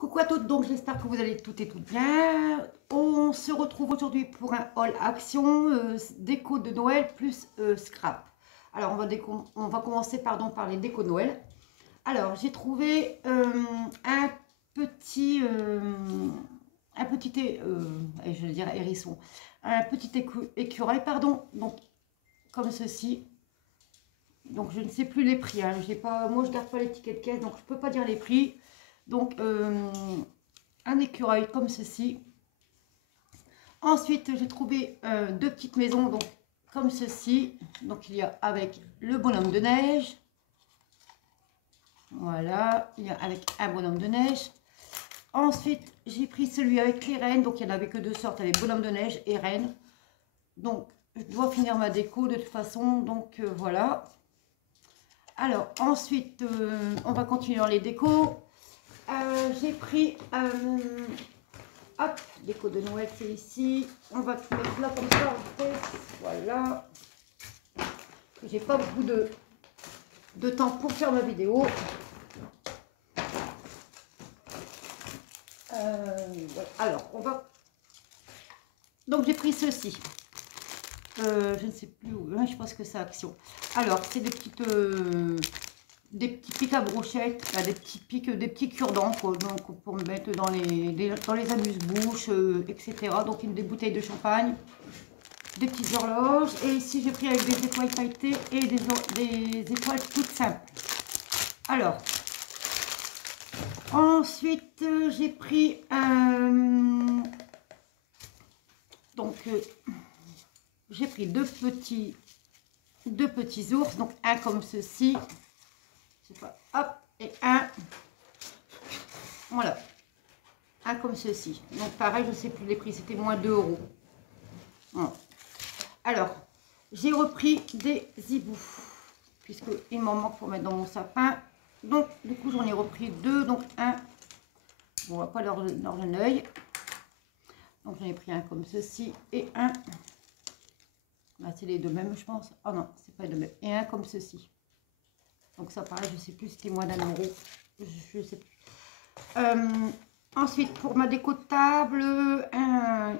Coucou à toutes, donc j'espère que vous allez toutes et toutes bien. On se retrouve aujourd'hui pour un haul action déco de Noël plus scrap. Alors on va commencer par les décos de Noël. Alors j'ai trouvé un petit je dirais hérisson, un petit écureuil pardon, donc comme ceci. Donc je ne sais plus les prix, hein. J'ai pas, moi je garde pas l'étiquette caisse, donc je peux pas dire les prix. Donc un écureuil comme ceci. Ensuite j'ai trouvé deux petites maisons donc comme ceci. Donc il y a avec le bonhomme de neige. Voilà, il y a avec un bonhomme de neige. Ensuite j'ai pris celui avec les rennes. Donc il n'y en avait que deux sortes, avec bonhomme de neige et rennes. Donc je dois finir ma déco de toute façon. Donc voilà. Alors ensuite on va continuer dans les décos. J'ai pris hop, déco de Noël, c'est ici. On va tout mettre là comme ça en fait. Voilà. J'ai pas beaucoup de temps pour faire ma vidéo. Voilà. Alors, on va. Donc j'ai pris ceci. Je ne sais plus où. Je pense que c'est Action. Alors, c'est des petits pics à brochettes, des petits pics, des petits cure-dents donc pour me mettre dans les amuse-bouches, etc. Donc des bouteilles de champagne, des petites horloges. Et ici j'ai pris avec des étoiles pailletées et des étoiles toutes simples. Alors, ensuite j'ai pris j'ai pris deux petits ours, donc un comme ceci. Pas, hop, et un, voilà, un comme ceci. Donc pareil, je sais plus les prix, c'était moins 2 €. Voilà. Alors, j'ai repris des hiboux, puisqu'il m'en manque pour mettre dans mon sapin. Donc, du coup, j'en ai repris deux. Donc, un, on voit pas leur jeune oeil. Donc, j'en ai pris un comme ceci et un. Là, c'est les deux mêmes, je pense. Oh non, c'est pas les deux mêmes. Et un comme ceci. Donc ça pareil, je sais plus, c'était moins d'1 €. Je sais plus. Ensuite, pour ma déco de table,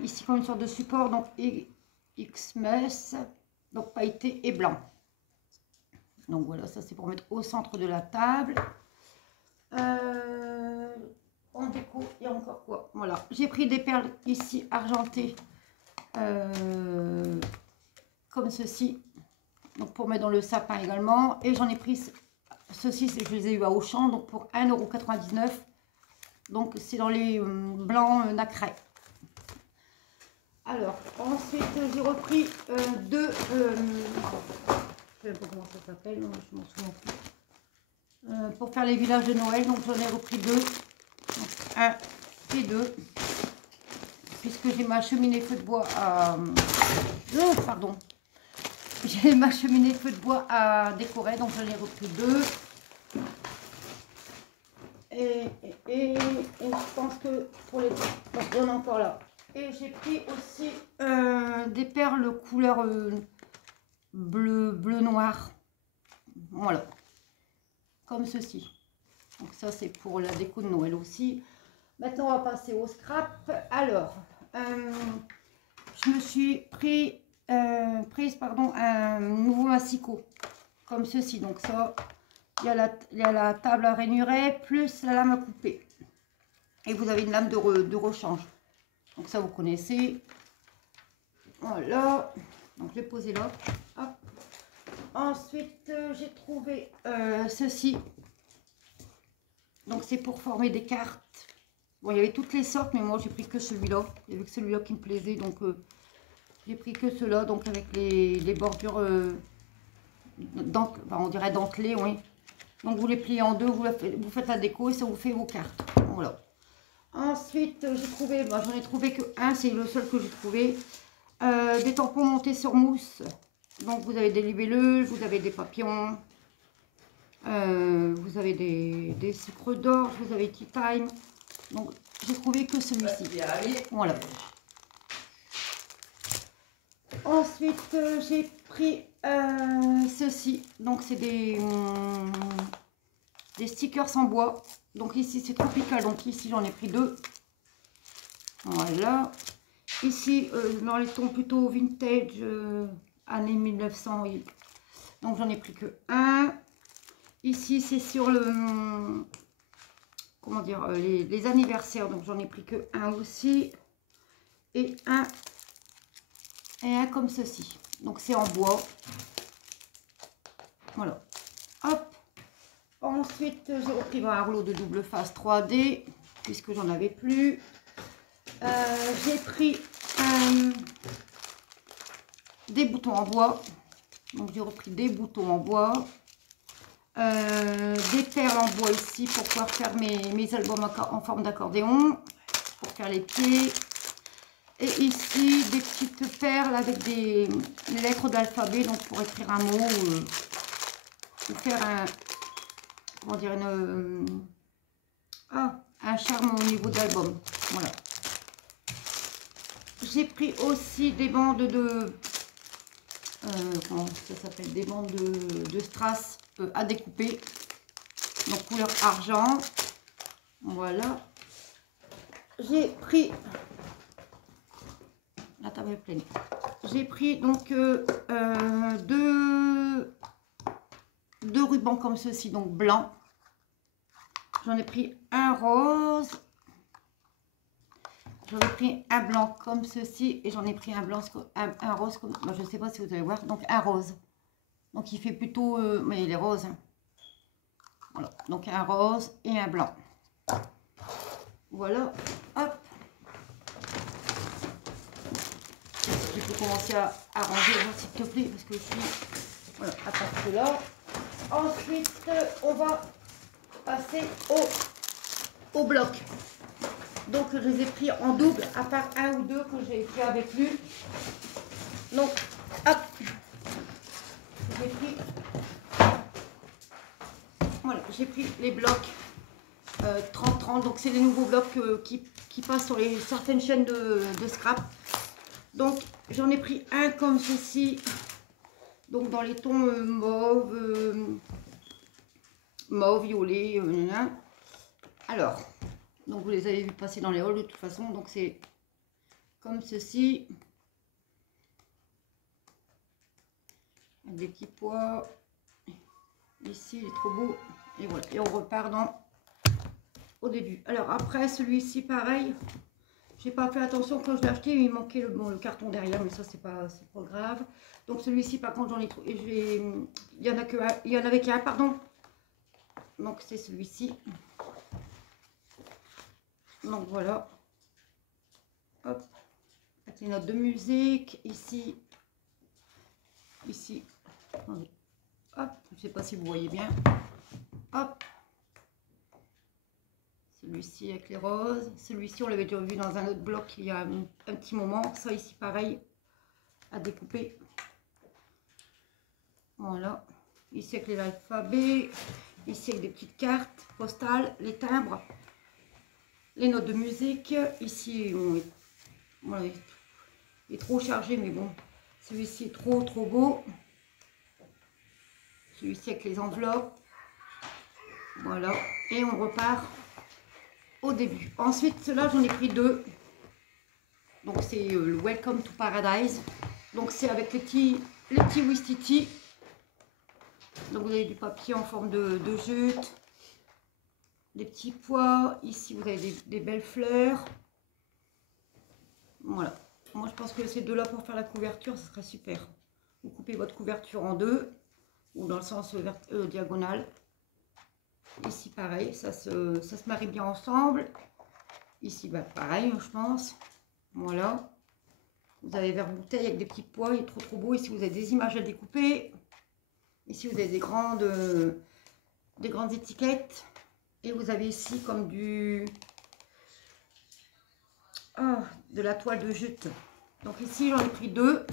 ici comme une sorte de support, donc Xmas, donc pailleté et blanc. Donc voilà, ça c'est pour mettre au centre de la table. En déco, il y a encore quoi? Voilà, j'ai pris des perles ici argentées, comme ceci. Donc pour mettre dans le sapin également. Et j'en ai pris ceci, je les ai eu à Auchan, donc pour 1,99 €. Donc c'est dans les blancs nacrés. Alors ensuite j'ai repris deux, je sais pas comment ça s'appelle, je m'en souviens plus. Pour faire les villages de Noël, donc j'en ai repris deux, donc un et deux, puisque j'ai ma cheminée feu de bois à... Oh, pardon. J'ai ma cheminée feu de bois à décorer, donc j'en ai repris deux. Et je pense que pour les... Donc, il y en a encore là. Et j'ai pris aussi des perles couleur bleu noir. Voilà. Comme ceci. Donc ça c'est pour la déco de Noël aussi. Maintenant on va passer au scrap. Alors, je me suis prise un nouveau massicot. Comme ceci. Donc ça... Il y a la table à rainurée plus la lame à couper. Et vous avez une lame de rechange. Donc ça, vous connaissez. Voilà. Donc, je l'ai posé là. Hop. Ensuite, j'ai trouvé ceci. Donc, c'est pour former des cartes. Bon, il y avait toutes les sortes, mais moi, j'ai pris que celui-là. Il y avait que celui-là qui me plaisait. Donc, j'ai pris que cela. Donc, avec les bordures, on dirait dentelées, oui. Donc vous les pliez en deux, vous faites la déco et ça vous fait vos cartes. Voilà. Ensuite, j'ai trouvé, j'en ai trouvé que un, c'est le seul que j'ai trouvé. Des tampons montés sur mousse. Donc vous avez des libelleuses, vous avez des papillons, vous avez des sucres d'orge, vous avez Tea Time. Donc j'ai trouvé que celui-ci. Voilà. Ensuite, j'ai pris ceci. Donc c'est des des stickers en bois. Donc ici c'est tropical, donc ici j'en ai pris 2. Voilà. Ici dans les tons plutôt vintage, années 1900. Donc j'en ai pris que 1. Ici c'est sur le, comment dire, les anniversaires. Donc j'en ai pris que 1 aussi. Et un comme ceci. Donc c'est en bois. Voilà. Hop. Ensuite, j'ai repris un rouleau de double face 3D, puisque j'en avais plus. J'ai pris des boutons en bois. Donc j'ai repris des boutons en bois. Des perles en bois ici pour pouvoir faire mes albums en forme d'accordéon. Pour faire les pieds. Et ici, des petites perles avec des lettres d'alphabet, donc pour écrire un mot ou faire un, comment dire, un charme au niveau d'album. Voilà. J'ai pris aussi des bandes de, comment ça s'appelle, des bandes de strass à découper, donc couleur argent. Voilà. J'ai pris... La table est pleine. J'ai pris donc deux rubans comme ceci, donc blanc. J'en ai pris un rose. J'en ai pris un blanc comme ceci. Et j'en ai pris un blanc, un rose comme... Bon, je ne sais pas si vous allez voir. Donc un rose. Donc il fait plutôt... mais il est rose. Hein. Voilà. Donc un rose et un blanc. Voilà. Hop. Il faut commencer à ranger, s'il te plaît, parce que je suis... Voilà, à partir de là. Ensuite, on va passer au bloc. Donc, je les ai pris en double, à part un ou deux que j'ai fait avec lui. Donc, hop. J'ai pris... Voilà, j'ai pris les blocs 30-30. Donc, c'est les nouveaux blocs qui passent sur certaines chaînes de scrap. Donc, j'en ai pris un comme ceci. Donc, dans les tons mauve, violet. Alors, donc vous les avez vu passer dans les hauls de toute façon. Donc, c'est comme ceci. Avec des petits pois. Ici, il est trop beau. Et voilà. Et on repart au début. Alors, après, celui-ci, pareil. J'ai pas fait attention quand je l'ai acheté, il manquait le carton derrière, mais ça c'est pas grave. Donc celui-ci par contre j'en ai trouvé, il y en avait qu'un, pardon. Donc c'est celui-ci. Donc voilà. Hop. Avec les notes de musique ici. Ici. Attendez. Hop. Je sais pas si vous voyez bien. Hop. Celui-ci avec les roses. Celui-ci, on l'avait déjà vu dans un autre bloc il y a un petit moment. Ça ici, pareil, à découper. Voilà. Ici avec les alphabets. Ici avec des petites cartes postales, les timbres, les notes de musique. Ici, voilà, il est trop chargé, mais bon. Celui-ci est trop beau. Celui-ci avec les enveloppes. Voilà. Et on repart au début. Ensuite, ceux-là, j'en ai pris 2. Donc, c'est le Welcome to Paradise. Donc, c'est avec les petits Wistiti. Donc, vous avez du papier en forme de jute. Des petits pois. Ici, vous avez des belles fleurs. Voilà. Moi, je pense que ces deux-là, pour faire la couverture, ce serait super. Vous coupez votre couverture en deux. Ou dans le sens diagonal. Ici, pareil, ça se marie bien ensemble. Ici, bah, pareil, je pense. Voilà. Vous avez verre bouteille avec des petits pois, il est trop beau. Ici, vous avez des images à découper. Ici, vous avez des grandes étiquettes. Et vous avez ici comme de la toile de jute. Donc ici, j'en ai pris 2.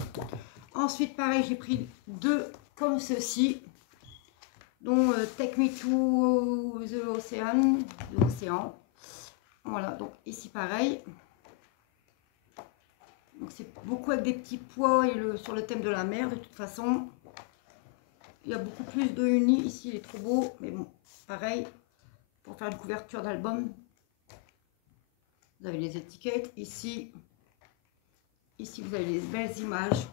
Ensuite, pareil, j'ai pris 2 comme ceci. Donc, Take Me to the Ocean, l'océan. Voilà, donc ici pareil. Donc c'est beaucoup avec des petits pois et sur le thème de la mer de toute façon. Il y a beaucoup plus de uni. Ici, il est trop beau, mais bon, pareil. pour faire une couverture d'album. Vous avez les étiquettes ici. Ici, vous avez les belles images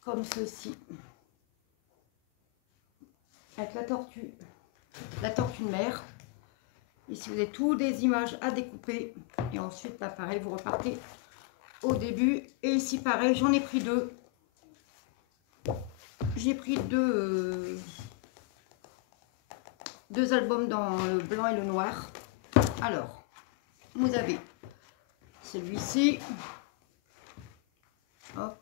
comme ceci. Avec la tortue de mer. Ici, vous avez toutes des images à découper. Et ensuite, là, pareil, vous repartez au début. Et ici, pareil, j'en ai pris deux. J'ai pris deux albums dans le blanc et le noir. Alors, vous avez celui-ci. Hop.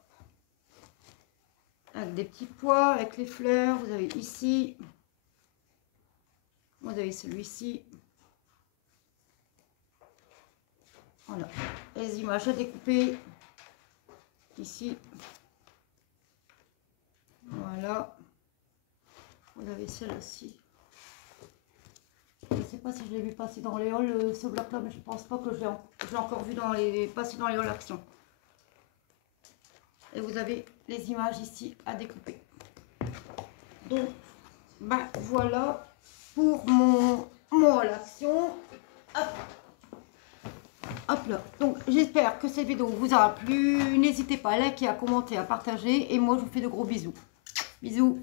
Avec des petits pois, avec les fleurs. Vous avez ici. Vous avez celui-ci. Voilà. Les images à découper. Ici. Voilà. Vous avez celle-ci. Je ne sais pas si je l'ai vu passer dans les halls, ce bloc-là, mais je ne pense pas que je l'ai encore vu passer dans les halls action. Et vous avez les images ici à découper. Donc, ben voilà pour mon haul action. Hop. Hop là. Donc, j'espère que cette vidéo vous aura plu. N'hésitez pas à liker, à commenter, à partager. Et moi, je vous fais de gros bisous. Bisous.